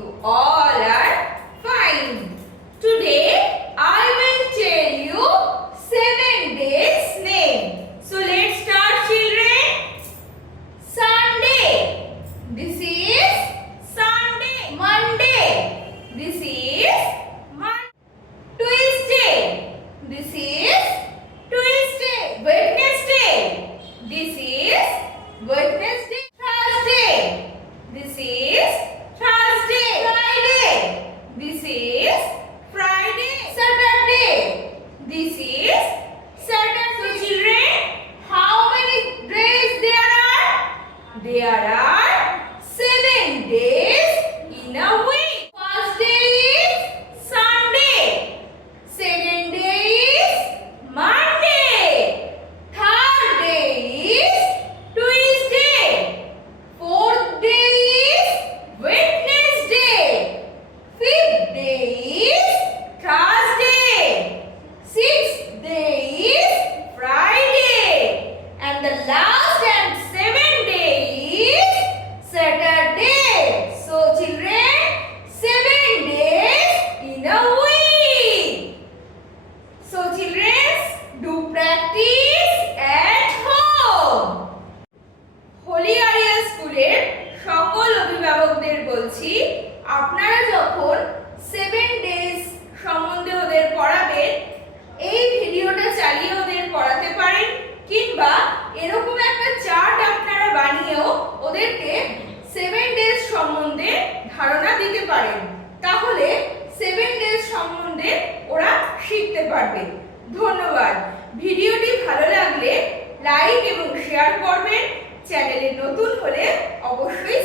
you all are fine. Today I will tell you 7 days name. So let's start, children. Sunday. This is Sunday. Monday. This is Monday. Tuesday. This is Tuesday. Wednesday. This is Wednesday. Thursday. This is Thursday. Friday. This is Friday. Saturday. This is Saturday. So children, how many days there are? There are 7 days in a week. First day is Sunday. Second day is Monday. Third day is Tuesday. Fourth day is Wednesday. Fifth day is Thursday. Sixth day is Friday. And the last and 7th day is Saturday. So children, 7 days in a week. So children, do practice at home. Holy Arya স্কুলের সকল অভিভাবকদের বলছি, আপনারা যখন 7 days সম্বন্ধে ওদের পড়াবেন, এই ভিডিওটা চালিয়ে ওদের পড়াতে পারেন, কিংবা এরকম একটা চার্ট আপনারা বানিয়েও ওদেরকে 7 ডেজ সম্বন্ধে ধারণা দিতে পারেন। তাহলে 7 ডেজ সম্বন্ধে ওরা শিখতে পারবে। ধন্যবাদ। ভিডিওটি ভালো লাগলে লাইক এবং শেয়ার করবেন। চ্যানেলে নতুন হলে অবশ্যই